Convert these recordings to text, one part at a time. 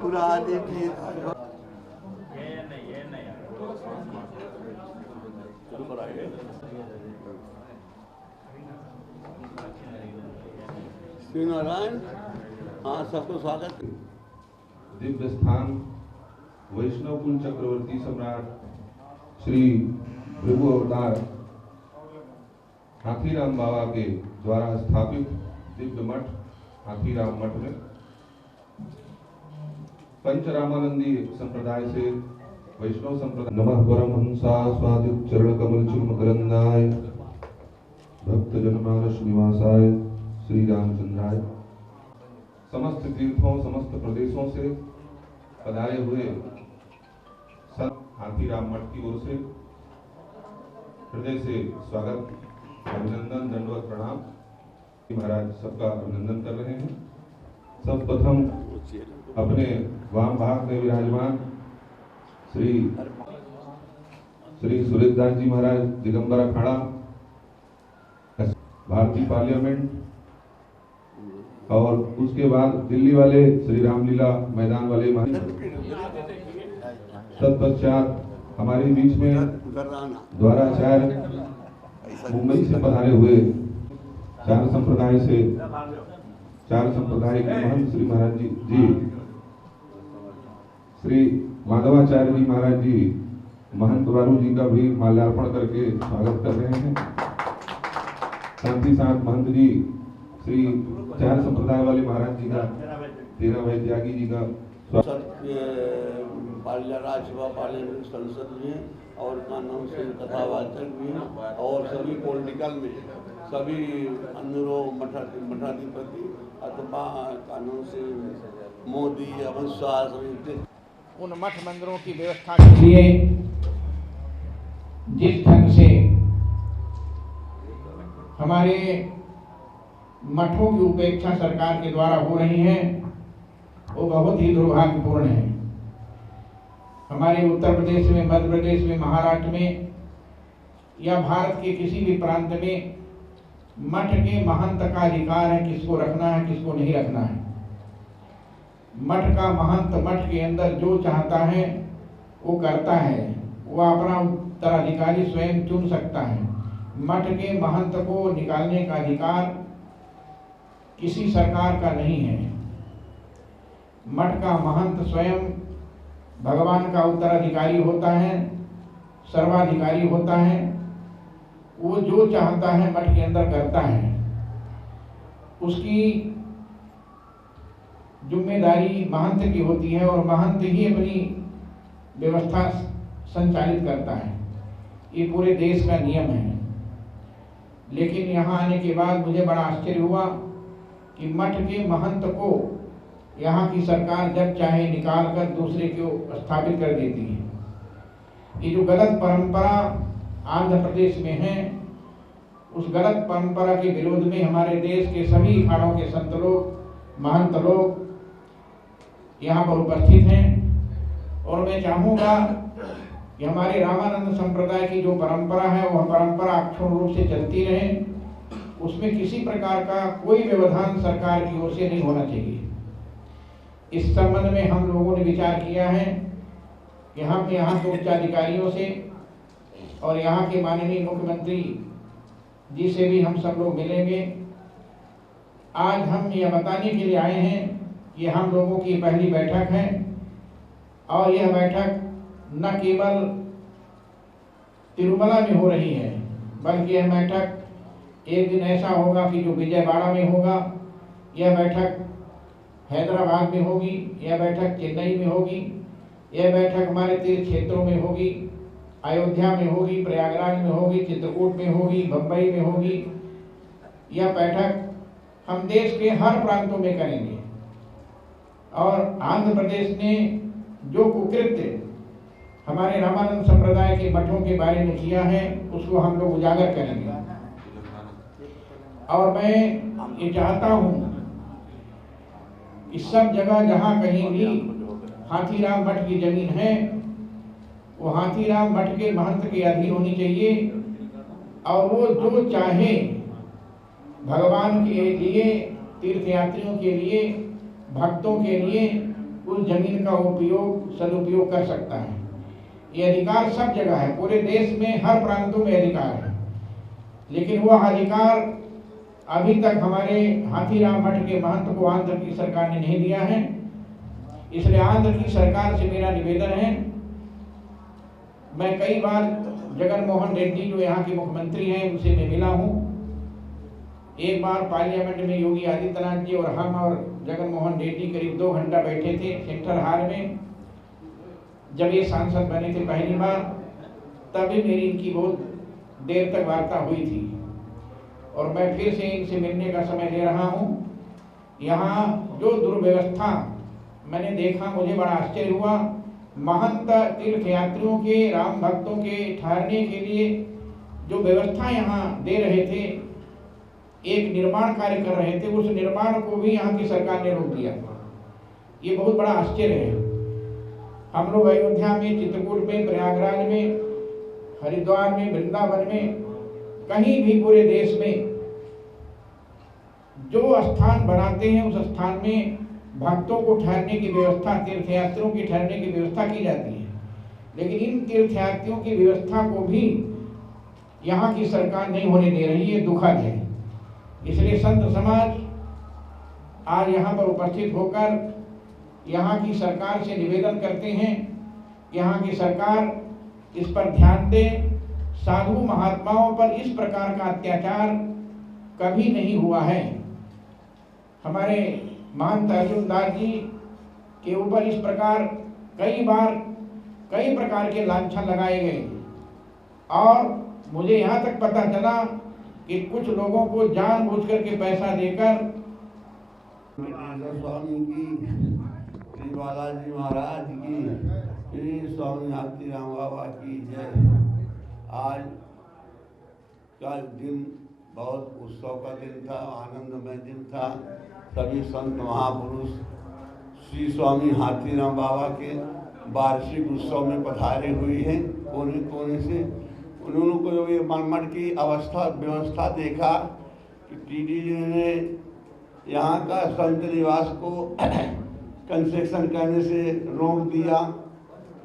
पुरानी चीज श्री नारायण। हाँ, सबको स्वागत। दिव्य स्थान वैष्णव कुल चक्रवर्ती सम्राट श्री भृगु अवतार हाथीराम बाबा के द्वारा स्थापित दिव्य मठ हाथीराम मठ में पंचरामानंदी संप्रदाय से वैष्णव संप्रदाय नमः परमहंसा स्वादित चरण कमल चुम्ब करंदाय भक्त जनमानस निवासाय श्री रामचंद्राय। समस्त तीर्थों समस्त प्रदेशों से पधारे हुए संत हाथीराम मठ की ओर से हृदय से स्वागत, अभिनंदन, दंडवत प्रणाम। महाराज सबका अभिनंदन कर रहे हैं। सर्वप्रथम अपने वाम भाग में विराजमान श्री सूर्यदास जी महाराज दिगंबर अखाड़ा भारतीय पार्लियामेंट, और उसके बाद दिल्ली वाले श्री रामलीला मैदान वाले तत्पश्चात हमारे बीच में द्वाराचार्य मुंबई से पधारे हुए चार संप्रदाय के महंत श्री महाराज जी श्री माधवाचार्य जी महाराज जी महंत बारू जी का भी माल्यार्पण करके स्वागत कर रहे हैं। साथ ही साथ महंत जी श्री चार संप्रदाय वाले महाराज जी का, तेरा भाई त्यागी जी का राज्यसभा पार्लियामेंट संसद में और कानून से कथावाचक भी, और सभी पॉलिटिकल में सभी अंदरों मठाधिपति अथवा कानून से मोदी अमित शाह उन मठ मंदिरों की व्यवस्था के लिए जिस ढंग से हमारे मठों की उपेक्षा सरकार के द्वारा हो रही है वो बहुत ही दुर्भाग्यपूर्ण है। हमारे उत्तर प्रदेश में, मध्य प्रदेश में, महाराष्ट्र में या भारत के किसी भी प्रांत में मठ के महंत का अधिकार है किसको रखना है किसको नहीं रखना है। मठ का महंत मठ के अंदर जो चाहता है वो करता है, वो अपना उत्तराधिकारी स्वयं चुन सकता है। मठ के महंत को निकालने का अधिकार किसी सरकार का नहीं है। मठ का महंत स्वयं भगवान का उत्तराधिकारी होता है, सर्वाधिकारी होता है। वो जो चाहता है मठ के अंदर करता है। उसकी जिम्मेदारी महंत की होती है और महंत ही अपनी व्यवस्था संचालित करता है। ये पूरे देश का नियम है। लेकिन यहाँ आने के बाद मुझे बड़ा आश्चर्य हुआ कि मठ के महंत को यहाँ की सरकार जब चाहे निकाल कर दूसरे को स्थापित कर देती है। ये जो गलत परंपरा आंध्र प्रदेश में है, उस गलत परंपरा के विरोध में हमारे देश के सभी अखाड़ों के संत लोग, महंत लोग यहाँ पर उपस्थित हैं। और मैं चाहूँगा कि हमारे रामानंद संप्रदाय की जो परंपरा है वह परंपरा अक्षुण्ण रूप से चलती रहे। उसमें किसी प्रकार का कोई व्यवधान सरकार की ओर से नहीं होना चाहिए। इस संबंध में हम लोगों ने विचार किया है कि हम यहाँ के उच्चाधिकारियों से और यहाँ के माननीय मुख्यमंत्री जी से भी हम सब लोग मिलेंगे। आज हम यह बताने के लिए आए हैं कि हम लोगों की पहली बैठक है और यह बैठक न केवल तिरुमला में हो रही है, बल्कि यह बैठक एक दिन ऐसा होगा कि जो विजयवाड़ा में होगा, यह बैठक हैदराबाद में होगी, यह बैठक चेन्नई में होगी, यह बैठक हमारे तीर्थ क्षेत्रों में होगी, अयोध्या में होगी, प्रयागराज में होगी, चित्रकूट में होगी, बम्बई में होगी। यह बैठक हम देश के हर प्रांतों में करेंगे। और आंध्र प्रदेश ने जो कुकृत्य हमारे रामानंद संप्रदाय के मठों के बारे में किया है उसको हम लोग उजागर करेंगे। और मैं ये चाहता हूँ कि सब जगह जहाँ कहीं भी हाथीराम मठ की जमीन है वो हाथीराम मठ के महंत के अधीन होनी चाहिए। और वो जो चाहे भगवान के लिए, तीर्थयात्रियों के लिए, भक्तों के लिए उस जमीन का उपयोग, सदुपयोग कर सकता है। ये अधिकार सब जगह है, पूरे देश में हर प्रांतों में अधिकार है, लेकिन वह अधिकार अभी तक हमारे हाथीराम मठ के महंत को आंध्र की सरकार ने नहीं दिया है। इसलिए आंध्र की सरकार से मेरा निवेदन है, मैं कई बार जगन मोहन रेड्डी जो यहाँ के मुख्यमंत्री हैं उनसे मैं मिला हूँ। एक बार पार्लियामेंट में योगी आदित्यनाथ जी और हम और जगन मोहन रेड्डी करीब 2 घंटा बैठे थे सेंट्रल हाल में, जब ये सांसद बने थे पहली बार, तभी मेरी इनकी बहुत देर तक वार्ता हुई थी और मैं फिर से इनसे मिलने का समय ले रहा हूँ। यहाँ जो दुर्व्यवस्था मैंने देखा, मुझे बड़ा आश्चर्य हुआ। महंत तीर्थयात्रियों के, राम भक्तों के ठहरने के लिए जो व्यवस्था यहाँ दे रहे थे, एक निर्माण कार्य कर रहे थे, उस निर्माण को भी यहाँ की सरकार ने रोक दिया। ये बहुत बड़ा आश्चर्य है। हम लोग अयोध्या में, चित्रकूट में, प्रयागराज में, हरिद्वार में, वृंदावन में, कहीं भी पूरे देश में जो स्थान बनाते हैं उस स्थान में भक्तों को ठहरने की व्यवस्था, तीर्थयात्रियों की ठहरने की व्यवस्था की जाती है। लेकिन इन तीर्थयात्रियों की व्यवस्था को भी यहाँ की सरकार नहीं होने दे रही है, दुखद है। इसलिए संत समाज आज यहाँ पर उपस्थित होकर यहाँ की सरकार से निवेदन करते हैं, यहाँ की सरकार इस पर ध्यान दे। साधु महात्माओं पर इस प्रकार का अत्याचार कभी नहीं हुआ है। हमारे महंत अर्जुन दास जी के ऊपर इस प्रकार कई बार कई प्रकार के लांछन लगाए गए और मुझे यहाँ तक पता चला कि कुछ लोगों को जानबूझ करके पैसा देकर स्वामी की, श्री बालाजी महाराज की, श्री स्वामी हाथीराम बाबा की जय। आज का दिन बहुत उत्सव का दिन था, आनंदमय दिन था। सभी संत महापुरुष श्री स्वामी हाथीराम बाबा के वार्षिक उत्सव में पधारे हुए हैं। कोने कोने से उन्होंने को जब ये मठ की व्यवस्था देखा कि टीडी ने यहाँ का संत निवास को कंस्ट्रक्शन करने से रोक दिया,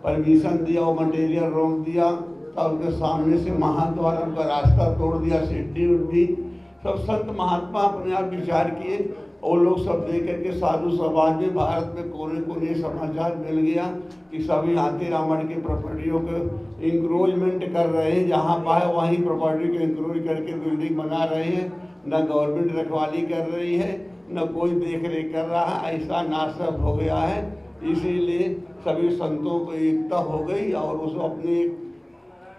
परमिशन दिया, वो मटेरियल रोक दिया, तब उनके सामने से महाद्वार उनका रास्ता तोड़ दिया, सीढ़ी उड़ी। सब संत महात्मा अपने आप विचार किए और लोग सब देख करके साधु समाज में भारत में कोने कोने समाचार मिल गया कि सभी हाथीराम मठ की प्रॉपर्टियों को इंक्रोचमेंट कर रहे हैं, जहाँ पाए वहीं प्रॉपर्टी को इंक्रोच करके बिल्डिंग बना रहे हैं। न गवर्नमेंट रखवाली कर रही है, न कोई देख रेख कर रहा है। ऐसा नाशक हो गया है। इसीलिए सभी संतों को एकता हो गई और उसको अपने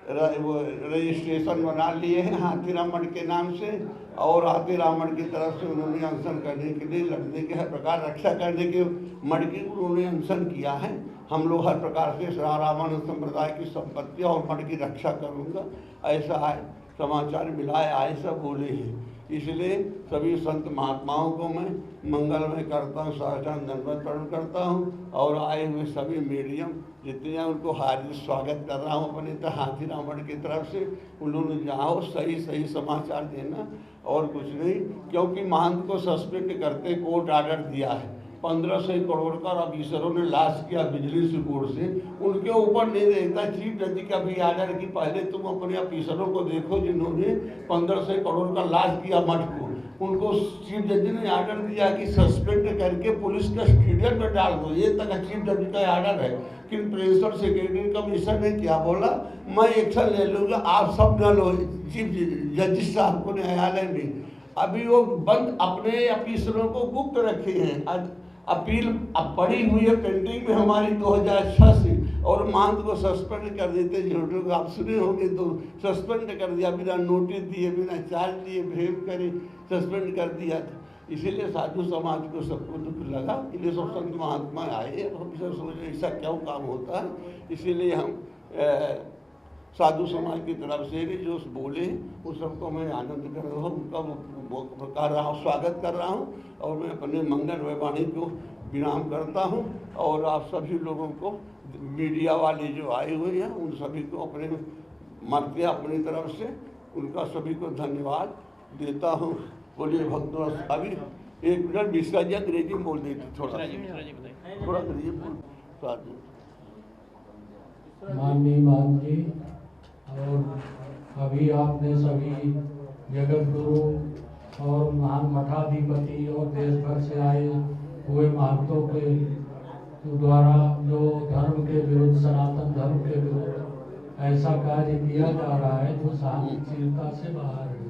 रजिस्ट्रेशन बना लिए हैं हाथीराम मठ के नाम से, और हाथीराम मठ की तरफ से उन्होंने अनशन करने के लिए, लड़ने के हर प्रकार रक्षा करने के मठ की उन्होंने अनशन किया है। हम लोग हर प्रकार से रामानंद संप्रदाय की संपत्ति और मठ की रक्षा करूँगा, ऐसा है समाचार मिलाए आए सब बोले हैं। इसलिए सभी संत महात्माओं को मैं मंगलमय करता हूँ, साष्टांग दंडवत प्रणाम करता हूँ और आए हुए सभी मीडियम जितने हैं उनको हार्दिक स्वागत कर रहा हूँ अपने हाथीराम मठ की तरफ से। उन्होंने जाओ सही सही समाचार देना और कुछ नहीं, क्योंकि महंत को सस्पेंड करते कोर्ट आर्डर दिया है। 1500 करोड़ का ऑफिसरों ने लाश किया बिजली से बोर्ड से, उनके ऊपर नहीं देखता। चीफ जज का भी आर्डर कि पहले तुम अपने ऑफिसरों को देखो जिन्होंने 1500 करोड़ का लाश किया मठ को, उनको चीफ जज ने आर्डर दिया कि सस्पेंड करके पुलिस कस्टडियन में डाल दो। ये तक चीफ जज का आर्डर है कि प्रिंसिपल सेक्रेटरी कमिश्नर ने क्या बोला, मैं एक्शन ले लूँगा, आप सब न लो। चीफ जज साहब को न्यायालय में अभी वो बंद अपने ऑफिसरों को गुप्त रखे हैं। अपील अब पड़ी हुई है पेंडिंग में हमारी 2006 से, और महंत को सस्पेंड कर देते। जो आप सुने होंगे तो सस्पेंड कर दिया, बिना नोटिस दिए, बिना चार्ज दिए, ब्रेव करे सस्पेंड कर दिया था। इसीलिए साधु समाज को सबको दुख लगा, इसलिए सब संत महात्मा आए। हम सब सोचे ऐसा क्यों काम होता है, इसीलिए हम साधु समाज की तरफ से भी जो बोले उस सबको मैं आनंद कर रहा हूँ, उनका कर रहा हूँ, स्वागत कर रहा हूँ और मैं अपने मंगल वाणी को विराम करता हूँ। और आप सभी लोगों को, मीडिया वाले जो आए हुए हैं उन सभी को अपने मत के अपनी तरफ से उनका सभी को धन्यवाद देता हूँ। बोलिए भक्तों। अभी 1 मिनट मिश्रा जी अंग्रेजी में बोल देते थोड़ा अंग्रेजी बोल। माननीय मान जी, और अभी आपने सभी जगत गुरु और महान मठाधिपति और देश भर से आए हुए महंतों के द्वारा जो धर्म के विरुद्ध, सनातन धर्म के विरुद्ध ऐसा कार्य किया जा रहा है जो सहनशीलता से बाहर है।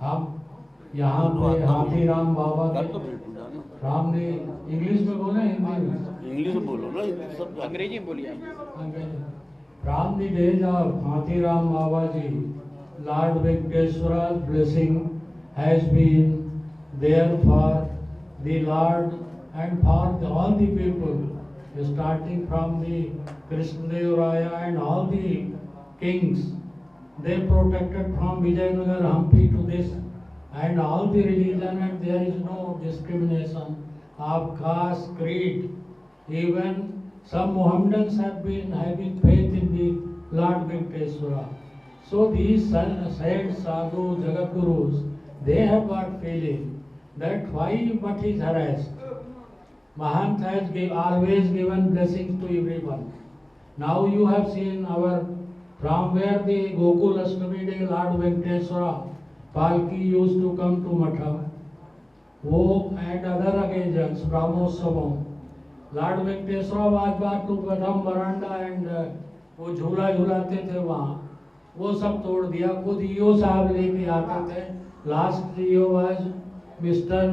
हम यहाँ पे हाथीराम बाबा के राम ने इंग्लिश में बोले, हिंदी में? इंग्लिश में बोलो ना, सब अंग्रेजी में बोलिए। From the days of Hathiram Babaji, Lord Venkateswara's blessing has been there for the Lord and for all the people, starting from the Krishnadev Raya and all the kings. They protected from Vijayanagar, Hampi to this, and all the religion, and there is no discrimination of caste, creed. Even some Mohammedans have been having faith in the Lord Venkateswara. So these saints, sadhu, Jagat Gurus, they have got feeling that why but is harassed. Mahant has always given blessings to everyone. Now you have seen from where the Gokul Ashtami day Lord Venkateswara Palki used to come to Matha. And other occasions, Brahmotsavam. Lord Venkateswara वाजवा टू कदम बरांडा and वो झूला झूलाते थे वहाँ, वो सब तोड़ दिया। खुद ईओ साहब लेके आते थे। Last EO was mister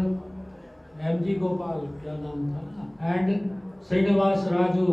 MG Gopal, क्या नाम था, एंड श्रीनिवास राजू।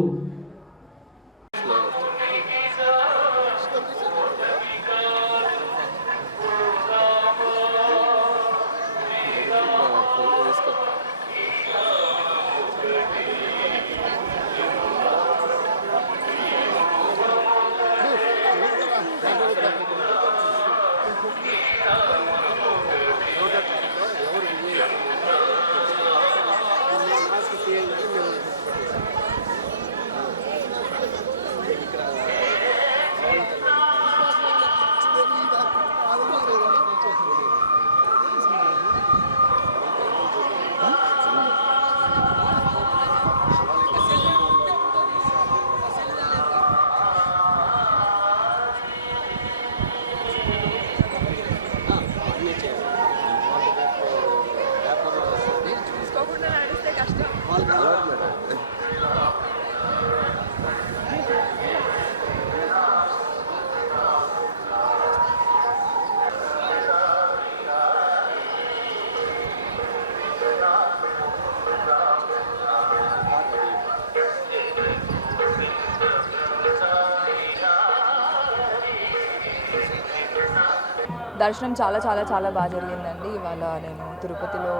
దర్శనం చాలా చాలా చాలా బాగా జరిగిందండి. ఇవాళ నేను తిరుపతిలో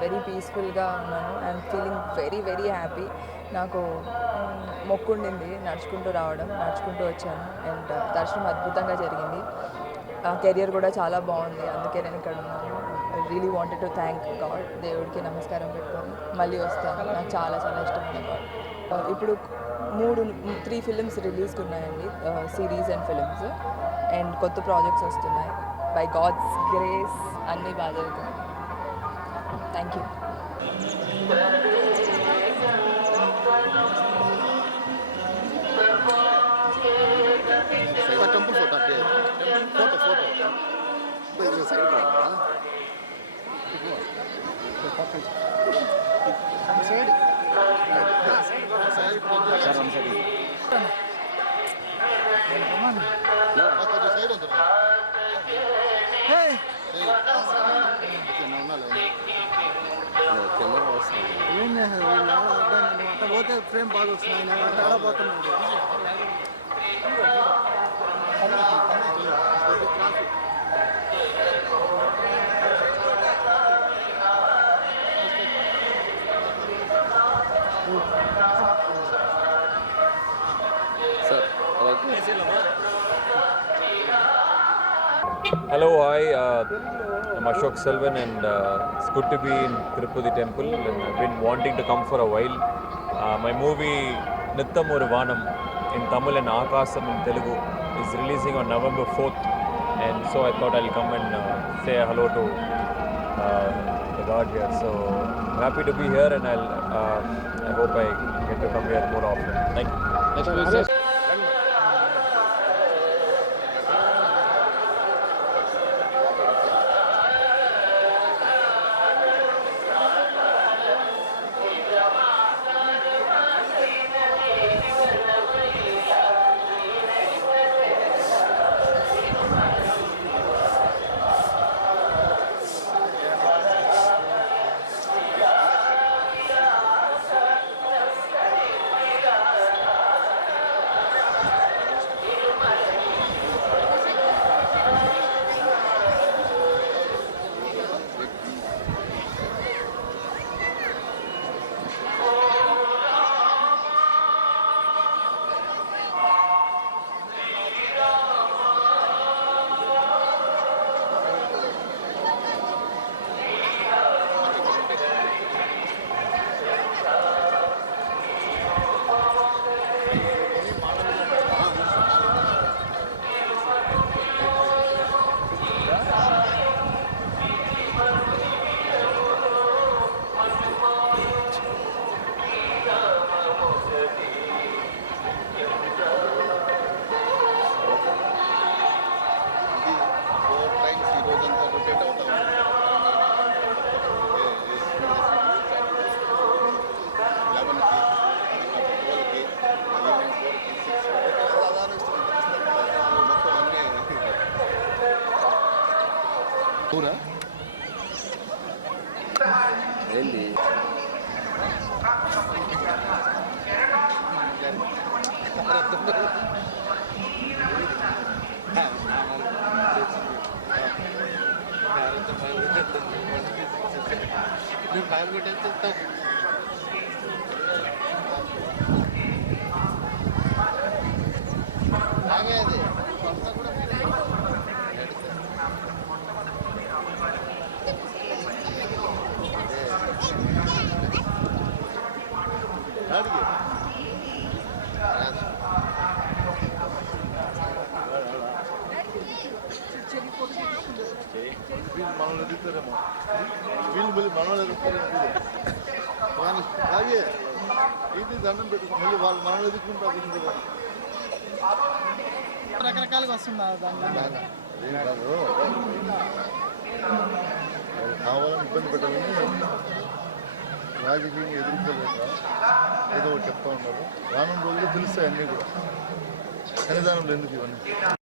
వెరీ పీస్ఫుల్గా ఉన్నాను. I'm feeling very very happy. నాకు మొక్కుండింది నడుచుకుంటూ రావడం, నడుచుకుంటూ వచ్చాను. అండ్ దర్శనం అద్భుతంగా జరిగింది. కెరియర్ కూడా చాలా బాగుంది, అందుకే నేను ఇక్కడ ఉన్నాను. I really wanted to thank God. దేవుడికి నమస్కారం పెట్టుకొని మళ్ళీ వస్తాను. నాకు చాలా చాలా ఇష్టమైన గాడ్. ఇప్పుడు 3 ఫిలిమ్స్ రిలీజ్కి ఉన్నాయండి, సిరీస్ అండ్ ఫిలిమ్స్. అండ్ కొత్త ప్రాజెక్ట్స్ వస్తున్నాయి. బై గాడ్స్ గ్రేస్ అన్నీ బాగా జరుగుతున్నాయి. Thank you. పోతే ఫ్రేమ్ బాగా వస్తున్నాయి, అట్లా ఆడబోతున్నాడు. Hello, hi. I'm Ashok Selvan, and it's good to be in Tirupati Temple. And I've been wanting to come for a while. My movie Nittam Oru Vaanam in Tamil and Akasam in Telugu is releasing on November 4th, and so I thought I'll come and say hello to the God here. So happy to be here, and I hope I get to come here more often. Thank you. మనల్ని ఎదుగుతారేమో వీళ్ళు మళ్ళీ మనల్ని ఎదుగుతారేమో అలాగే ఇది దండం పెట్టుకో మళ్ళీ వాళ్ళు మనల్ని ఎదుర్కొంటారు రకరకాలుగా వస్తున్నారు దాని ఏం కాదు కావాలని ఇబ్బంది పెట్టాలని రాజకీయంగా ఎదుర్కోలేక ఏదో ఒకటి చెప్తా ఉన్నారు రానున్న రోజుల్లో తెలుస్తాయి అన్నీ కూడా సన్నిధానంలో ఎందుకు ఇవన్నీ